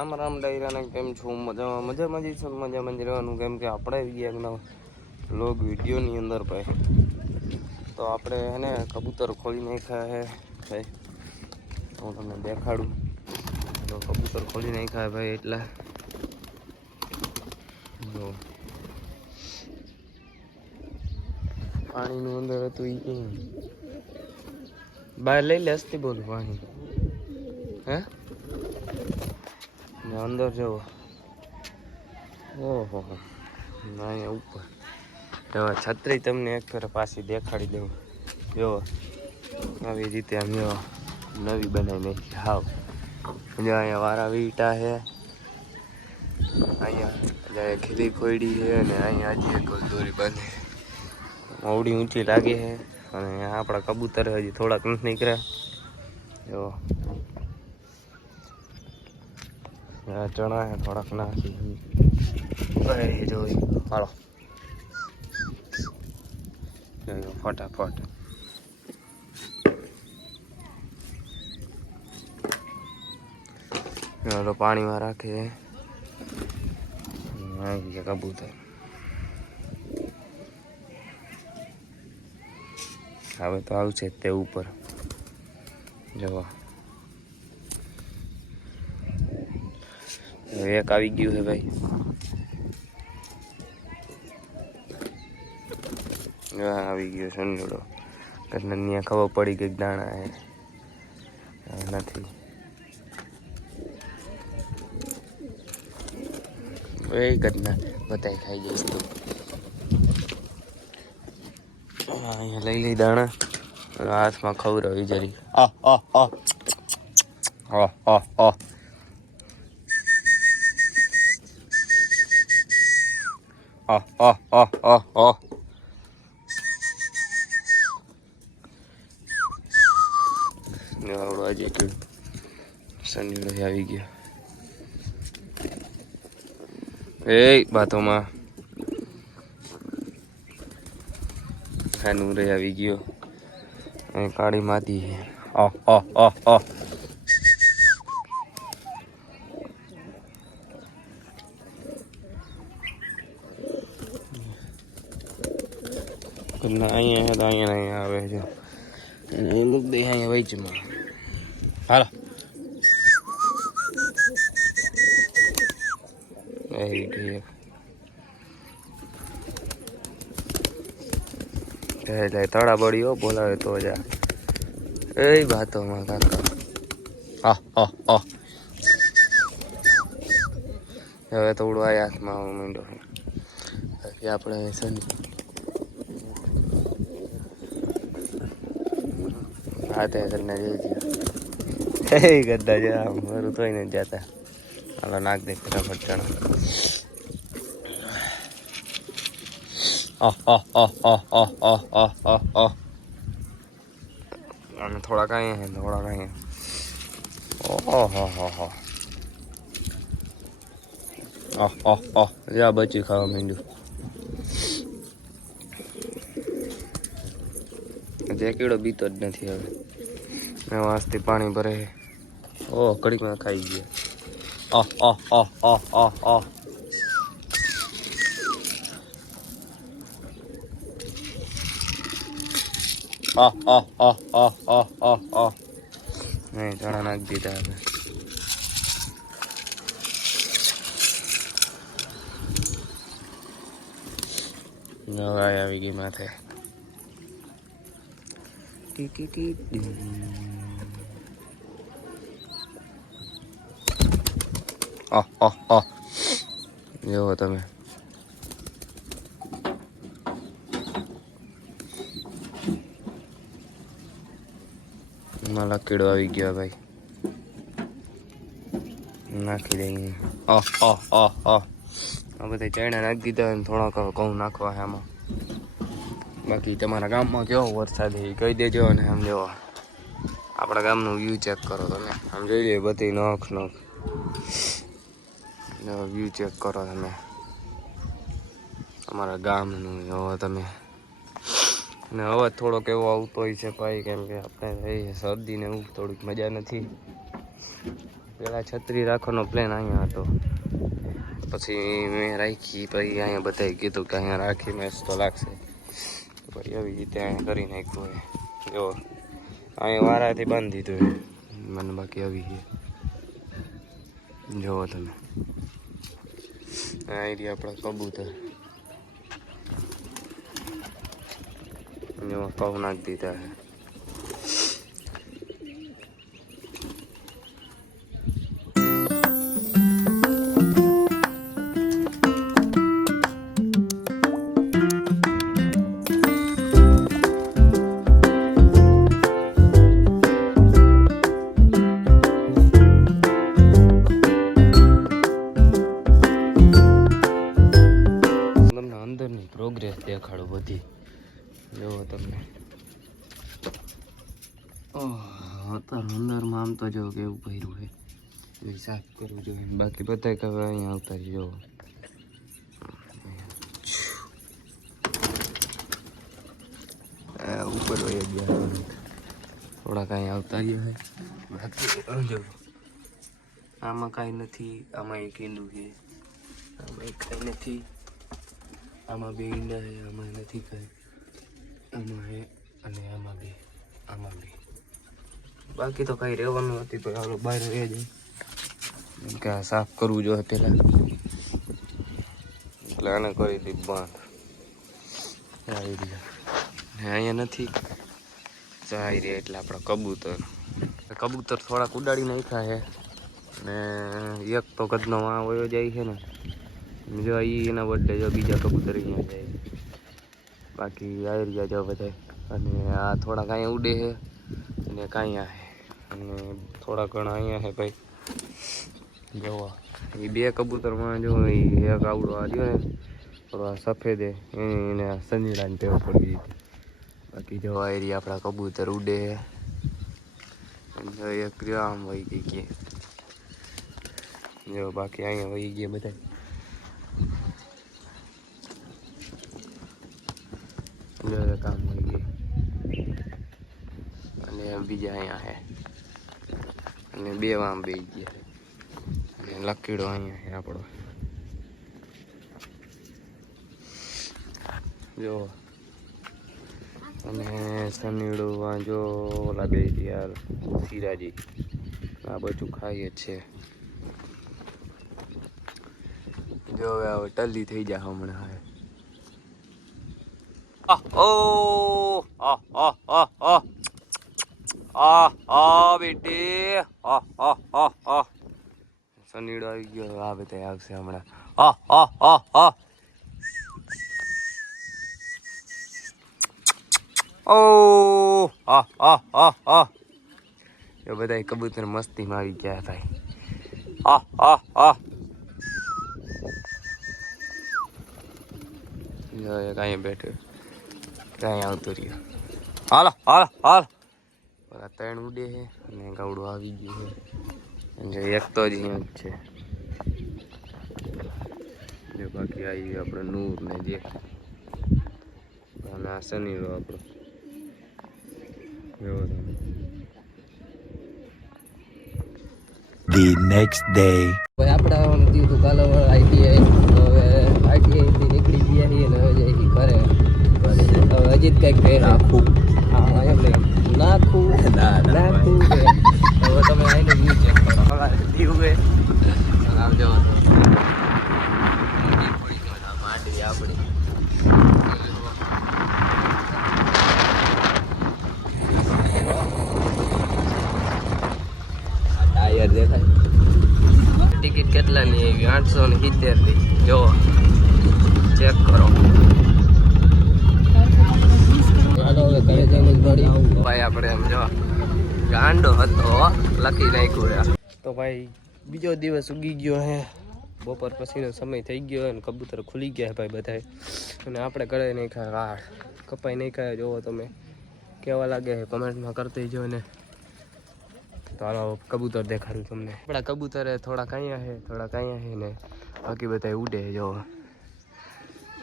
રામ રામ ડાયરાને કેમ છું? મજામાં મજામાં જ છું, મજામાં જ રહેવાનું. કેમ કે આપણે ગયા લોગ વિડીયોની અંદર ભાઈ. તો આપણે એને કબૂતર ખોલી નાખ્યા હે ભાઈ. હું તમને દેખાડું. તો કબૂતર ખોલી નાખ્યા ભાઈ એટલે. જો. પાણીનું અંદર હતું એ બહાર લઈ લે બોલું પાણી. હે? ને અંદર જવો. ઓહો અહીંયા ઉપર. હવે છત્રી તમને એક ફેર પાછી દેખાડી દઉં. જો, આવી રીતે જો નવી બનાવી નાખી. હાવ. જો અહીંયા વારા વીટા છે. અહીંયા ખીલી ખોયડી છે અને અહીંયા હજી એક દોરી બાંધે. મવડી ઊંચી લાગી છે. અને આપણા કબૂતર હજી થોડાક નથી નીકળ્યા. જો. ચણા હે થોડાક નાખી. જોઈ હાલો. ફટાફટ. ચાલો પાણીમાં રાખે. આવી ગયા કબૂતર. હવે તો આવશે તે ઉપર. જવા. એક આવી ગયું છે ભાઈ. આવી ગયો સંડોડો ત્યાં ખબર પડી કે દાણા એ નથી. એ ઘટના બધાય ખાઈ જઈશ તો અહીંયા લઈ લઈ દાણા. હાથમાં ખવડાવી જરી. આ આ આ આ આ Oh, oh, oh, ini orang udah ya, aja itu Sandi udah ya Hei batu mah. Sandi udah ya Ini kali mati. Oh oh oh oh. ઘરના અહીંયા તો અહીંયા અહીંયા આવે છે. અને એ લોકો દે અહીંયા વૈચમાં હાલો. એટલે તળા બળીઓ બોલાવે તો જા. એ વાતોમાં કાકા. હા હા હા. હવે તો ઉડવા હાથમાં માંડ્યો આપણે ખાતે કરીને જઈ એ કરતા જ આમ મારું તો નથી જતા હાલો નાખ દે ફટાફટ ચણા અને થોડા કાંઈ હે થોડા કાંઈ ઓહો હો ઓહ ઓહ ઓહ જા બચ્યું ખાવા માંડ્યું જેકેડો બીતો જ નથી હવે ને વાંસથી પાણી ભરે ઓ ઓહ કડીકમાં ખાઈ ગયા. આહ આહ આહ આહ આહ આહ. આહ આહ આહ નહીં ચણા નાખી દીધા આપણે. નવાઈ આવી ગઈ માથે. Oh, oh, oh. Yo, તમે મારા કીડો આવી ગયા ભાઈ નાખી દઈએ ઓહ ઓહ ઓહ ઓહ આ બધા ચણા નાખી દીધા થોડાક ઘઉં નાખવા આમાં બાકી તમારા ગામમાં કેવો વરસાદ એ કહી દેજો અને આમ જો આપણા ગામનું વ્યૂ ચેક કરો તમે. આમ જોઈ લઈએ બધી નખ નખ. વ્યૂ ચેક કરો તમે. અમારા ગામનું હવે તમે. અને અવાજ થોડોક એવો આવતો હોય છે ભાઈ, કેમ કે આપણે રહી શરદી ને એવું થોડીક મજા નથી. પેલા છત્રી રાખવાનો પ્લાન અહીંયા હતો. પછી મેં રાખી, પછી અહીંયા બધાએ કીધું કે અહીંયા રાખી મેચ તો લાગશે. એવી રીતે અહીંયા કરી નાખ્યું હોય. જો અહીં વારાથી બાંધી દીધું મને બાકી આવી છે. જોવો તમે. આવી એરિયા આપણા કબૂતર. એમાં કવ નાખી દીધા હે જો કેવું ભર્યું છે. એ સાફ કરવું જોઈએ. બાકી બધા કે હવે અહીંયા આવતા જવો. ઉપર વહી ગયા થોડાક અહીંયા આવતા રહ્યા છે બાકી આમાં કાંઈ નથી, આમાં એક ઈંડું છે. આમાં એક કાંઈ નથી. આમાં બે ઈંડા છે, આમાં નથી કાંઈ. આમાં હે અને આમાં બે આમાં બે. બાકી તો કાંઈ રહેવાનું નથી પણ હાલો બહાર રહે જ કે આ સાફ કરવું જોઈએ પહેલાં. એટલે આને કરી દી બંધ. આવી રહ્યા અહીંયા નથી. આવી રહ્યા એટલે આપણા કબૂતર. કબૂતર થોડાક ઉડાડી નાખ્યા છે. ને એક તો કદનો વાં વયો જાય છે ને. જો ઈ એના બદલે જો બીજા કબૂતર અહીંયા જાય. બાકી આવી રહ્યા જો બધા. અને આ થોડાક અહીંયા ઉડે છે. અને કાંઈ છે અને થોડા ઘણા અહીંયા છે ભાઈ. જોવા. એ બે કબૂતરમાં જો એક આવડો આ રહ્યો ને થોડો સફેદ એને સંજીડાની ટેવ પડી દીધી બાકી જો આ એરી આપણા કબૂતર ઉડે એક આમ વહી ગઈ કે. જો બાકી અહીંયા વહી ગયા બધા કામ વહી ગઈ અને બીજા અહીંયા છે. અને બે વામ બે ગયા અને લકીડો અહીંયા આપણો. જો. અને સનીડો વાંજો ઓલા બે યાર સિરાજી આ બધું ખાઈએ છે. જો હવે હવે ટલ્લી થઈ જાય હમણાં હવે. ઓ આ આ ah. Ah, ah, બેટી. Ah. સનીડો આવી ગયો આ બધા આવશે હમણાં ah, ah, ah, ah. Oh, ah, ah, ah, ah. એ બધા કબૂતર મસ્તીમાં આવી ગયા ભાઈ ah, ah, ah. કાંઈ બેઠો કાંઈ આવતો રહ્યો હાલો હાલો હાલો ઓલા ત્રણ ઉડે છે અને ગાવડું આવી ગયું છે. અને જો એક તો જ અહીંયા જ છે. જો બાકી આવી આપણે નૂર ને જે અને આ શનિરો આપણો the next day. ભાઈ આપણે આવવાનું થયું હતું કાલે આઈટીઆઈ તો હવે આઈટીઆઈ થી નીકળી ગયા છીએ ને હવે જઈ ઘરે. હવે હજી કંઈક કહે નાખું હા એમ નહીં. નાખું નાખું હવે તમે આપણે એમ જો. ગાંડો હતો, લખી નાખ્યું તો ભાઈ, બીજો દિવસ ઉગી ગયો હે. બપોર પછીનો સમય થઈ ગયો અને કબૂતર ખુલી ગયા ભાઈ બધાય. અને આપણે કરે નહીં ખાય વાળ. કપાઈ નહીં ખાય જોવો તમે. કેવા લાગે છે? કમેન્ટમાં કરતી જો ને તો હાલો કબૂતર દેખાડું તમને. આપણા કબૂતરે થોડા કાંયા છે થોડા કાંયા છે ને બાકી બધા ઉડે જો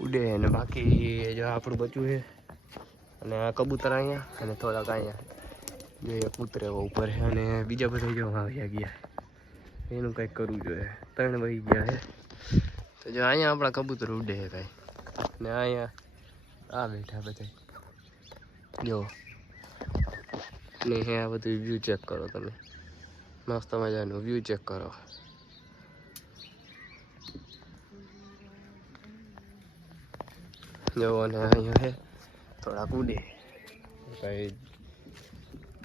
ઉડે ને બાકી જો આપણું બચ્યું છે. અને આ કબૂતર અહીંયા, અને થોડાક અહીંયા. જો એક એવો ઉપર છે, અને બીજા બધા જો આવ્યા ગયા. એનું કંઈક કરવું જોઈએ. ત્રણ વહી ગયા હે તો જો અહીંયા આપણા કબૂતર ઉડે છે કાંઈ. ને અહીંયા આ બેઠા બધા. જો. ને હે આ બધું વ્યૂ ચેક કરો તમે. મસ્ત મજાનું વ્યૂ ચેક કરો. જો અને અહીંયા હે. થોડાક ઉડે. કઈ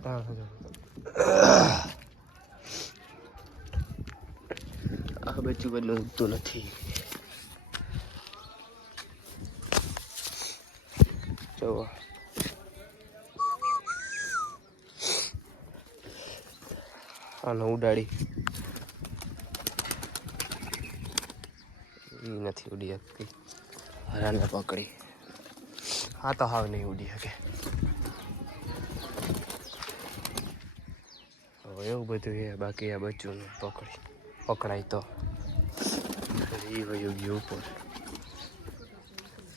આ. બચ્ચું બધું ઉગતું નથી. જોવા આને ઉડાડી. નથી ઉડી શકતી. હરાને પકડી. હા તો હાવ નહીં ઉડી શકે. એવું બધું એ બાકી આ બચ્ચું પકડી. પકડાય તો. એ વયું ગયું ઉપર.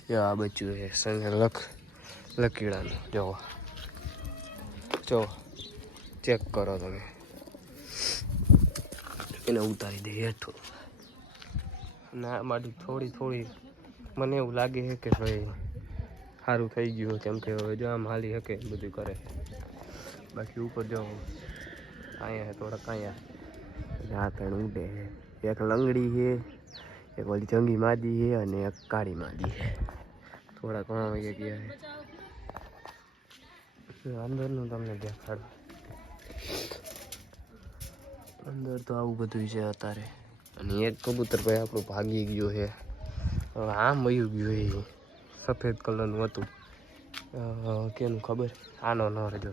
જો આ બચ્ચું એ સંગે લખ, લકીડાનું. જોવા જો. ચેક કરો તમે. એને ઉતારી દે હેઠું. ના, મારી થોડી થોડી. મને એવું લાગે છે કે ભાઈ સારું થઈ ગયું કેમ કે હવે જો આમ હાલી શકે બધું કરે. બાકી ઉપર જો અહીંયા છે, થોડાક અહીંયા આ ત્રણ ઉડે છે. એક લંગડી છે, એક ઓલી જંગી માદી છે અને એક કાળી માદી છે. થોડાક ઘણા વાગે ગયા છે. અંદરનું તમને દેખાડું. અંદર તો આવું બધું છે અત્યારે. અને એક કબૂતર ભાઈ આપણું ભાગી ગયું છે. હવે આમ વયું ગયું એ સફેદ કલરનું હતું. કેનું ખબર? આનો ન રજો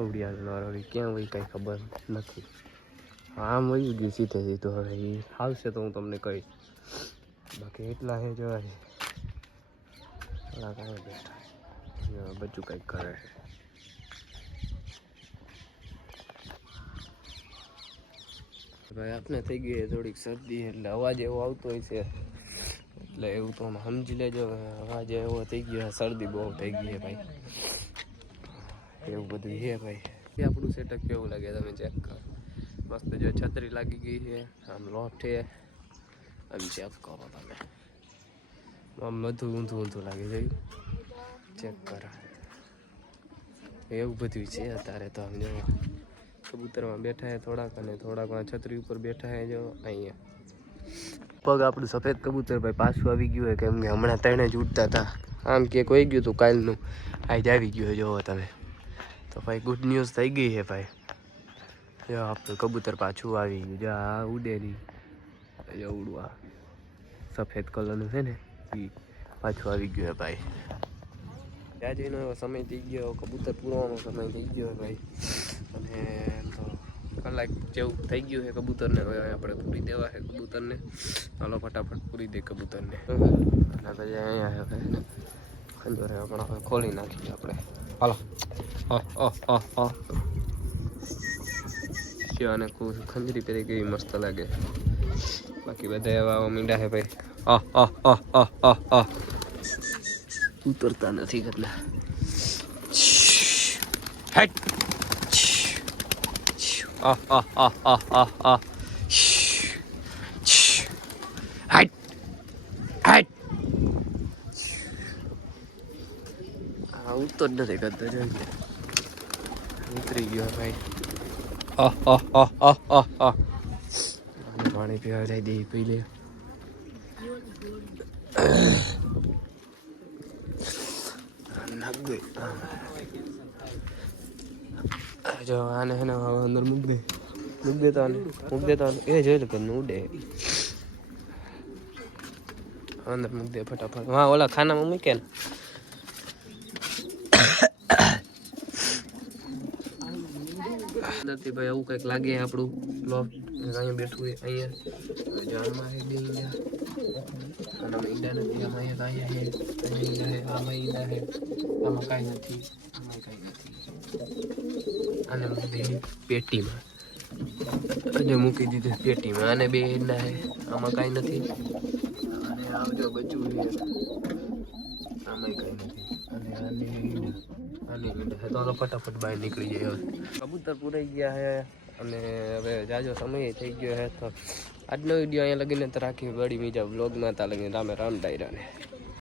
ઉડિયાનો ન રહી ક્યાં હોય કાંઈ ખબર નથી. આમ વયું ગયું સીધે સીધું હવે એ આવશે તો હું તમને કહીશ. બાકી એટલા હે જોવા કાંઈ બેઠા કંઈક કરે છે. ભાઈ આપને થઈ ગઈ થોડીક શરદી, એટલે અવાજ એવો આવતો હોય છે. એટલે એવું તો સમજી લેજો, અવાજ એવો થઈ ગયો શરદી બહુ થઈ ગઈ ભાઈ. એવું બધું છે ભાઈ. આપણું સેટઅપ કેવું લાગે તમે ચેક કરો. મસ્ત જો છત્રી લાગી ગઈ છે, આમ લોટ છે આમ ચેક કરો તમે. આમ બધું ઊંધું ઊંધું લાગે ગયું ચેક કરો. એવું બધું છે અત્યારે તો આમ જો. કબૂતરમાં બેઠા છે થોડાક અને થોડાક છત્રી ઉપર બેઠા છે જો, અહીંયા. પગ આપણું સફેદ કબૂતર ભાઈ પાછું આવી ગયું હોય કેમ કે હમણાં ત્રણે જ ઉડતા હતા. આમ કે કોઈ ગયું હતું કાલનું? આજે આવી ગયું જોવો તમે. તો ભાઈ ગુડ ન્યૂઝ થઈ ગઈ છે ભાઈ. જો આપણું કબૂતર પાછું આવી ગયું. જો આ નહીં. ઉડવા સફેદ કલરનું છે ને એ પાછું આવી ગયું છે ભાઈ. ત્યાં જઈને એવો સમય થઈ ગયો, કબૂતર પૂરવાનો સમય થઈ ગયો ભાઈ. અને કલાક જેવું થઈ ગયું છે કબૂતરને હવે આપણે પૂરી દેવા છે કબૂતરને. ચાલો ફટાફટ પૂરી દે કબૂતરને. અહીંયા હવે ખંજોરે આપણે હવે ખોલી નાખીએ આપણે. હાલો. અને ખંજરી પહેરી કેવી મસ્ત લાગે. બાકી બધા એવા મીંડા છે ભાઈ. ઉતરતા નથી કેટલા હેટ. આહ ah ah ah. આહ આહ હેટ હેટ આ જ નથી કરતા જોઈએ ઉતરી ગયો ભાઈ આહ આહ આહ આહ આહ પાણી પીવા લઈ દે પી લે નાખ દે જો, આને હે અંદર મૂક દે. મૂક દેતા મૂક દેતા એ જોઈ લે કે ઉડે. અંદર મૂક દે ફટાફટ. હા, ઓલા ખાનામાં મૂકે ને. અંદરથી ભાઈ આવું કંઈક લાગે આપણું લોફ્ટ અહીંયા બેઠું હોય, અહીંયા. જાણમાં અહીંયા હે અહીંયા આમાં ઈંડા નથી, આમાં કાંઈ નથી. આને મૂકી પેટીમાં. અને મૂકી દીધું પેટીમાં. આને બે ના આમાં કાંઈ નથી. અને આવજો બચ્યું છે. આમાંય કાંઈ નથી. અને આને ફટાફટ બહાર નીકળી જાય કબૂતર પૂરાઈ ગયા હે. અને હવે જાજો સમય થઈ ગયો હે. તો આજનો વીડિયો અહીંયા લગીને તો રાખી વળી બીજા બ્લોગમાં તા લગીને રામે રામ ડાયરાને.